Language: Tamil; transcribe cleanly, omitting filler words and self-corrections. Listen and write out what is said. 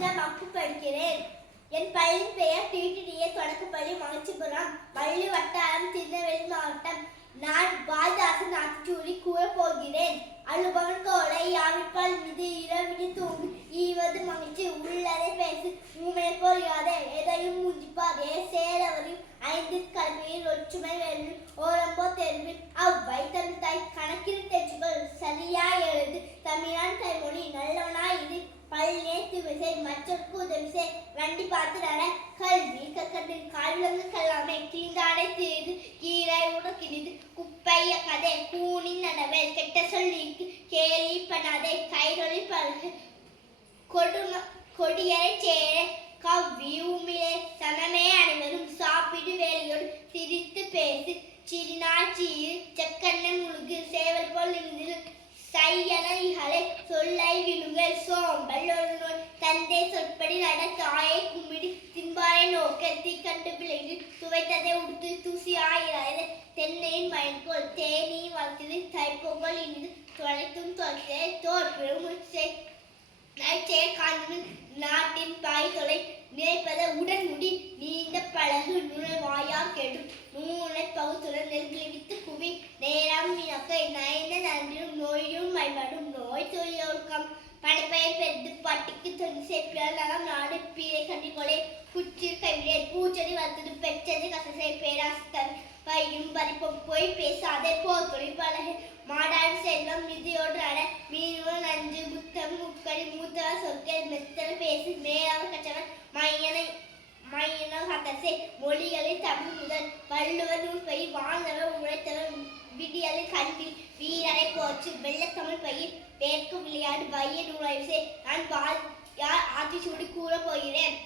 மூன்றாம் வகுப்பு படிக்கிறேன். என் பள்ளியின் பெயர் டிடிடிஏ தொடக்கப்பள்ளி மகிழ்ச்சிபுரம், மல்லி வட்டாரம், திருநெல்வேலி மாவட்டம். நான் பாரதிதாசன் ஆத்திச்சூடி கூறப் போகிறேன். அழுபவன் கோலை யாவிற்பால் மீது இரவினி தூங்கு ஈவது மகிழ்ச்சி உள்ளதை பேசு ஊமை போல் யாதே எதையும் முஞ்சிப்பாதே சேரவரையும் ஐந்து கல்வியில் ஒற்றுமை வெல்லும் ஓரம்போ தெருவில் அவ்வை தமிழ் தாய் கணக்கில் தெச்சுகள் சரியாய் எழுது தமிழான் கைமொழி நல்லவனாய் இது பல்நேத்து விசை மற்றொருக்கு உதவி செய் வண்டி பார்த்து நட கல்வி கற்கண்டு கால்விலங்கு கல்லாமை கிழிந்தாடை திரிது கீரை உடக்கிடிது குப்பைய கதை கூனின் நடவை கெட்ட சொல்லிக்கு கேலி பண்ணாதே கைதொழி பழகு கொடியரை சேர கவ்வி உமிழே சமமே அனைவரும் சாப்பிடு வேலையோடு சிரித்து பேசு சிறினாள் சீரு செக்கண்ண முழுகு சேவல் போல் இருந்து சையனை சொல்லை விழுங்கள் சோம்பல் ஒரு நோய் தந்தை சொற்படி நட தாயை கும்பிடி தின்பாரை நோக்க தீக்கண்டு பிள்ளைக்கு துவைத்ததை உடுத்து தூசி ஆயிராது தென்னையின் பயன்கோள் தேனி வளர்த்தது தைப்பொங்கல் இனிது தொலைத்தும் தொலைத்தே தோற்பெரும் நாட்டின் பாய் தொலை நினைப்பத உடன் முடி நீண்ட பழகு நுழைவாயா கெடும் நூலை பகுத்துடன் நெருங்கிவித்து குவி நேரம் வினக்கை நயந்த நன்றியும் நோயும் மைமடும் நோய் தொழிலொழுக்கம் படைப்பெயர் பெருது பட்டிக்கு தொங்கி சேர்ப்பியால் நலம் நாடு பீரை கண்டி கொலை குச்சில் கைவிடே பூச்செடி வளர்த்தது பெற்றது கசசை பேராசித்தன் பையும் பறிப்போம் போய் பேசாதே போத்தொழில் பழகு மாடாடு செல்வம் நிதியோடு அட மீனுவல் நஞ்சு புத்தம் முக்கடி மூத்தவ சொற்கள் மெத்தல் பேசி மேலாக கற்றவன் மையன கத்தசை மொழிகளில் தமிழ் முதல் வள்ளுவர் நூல் பயிர் வாழ்ந்தவர் உழைத்தவர் விடியலில் கல்வி வீரரை போச்சு வெள்ளத்தமிழ் பயிர் வேர்க்கு விளையாடு வைய நூலாய்வு நான் யார் ஆத்திச்சூடி கூற போகிறேன்.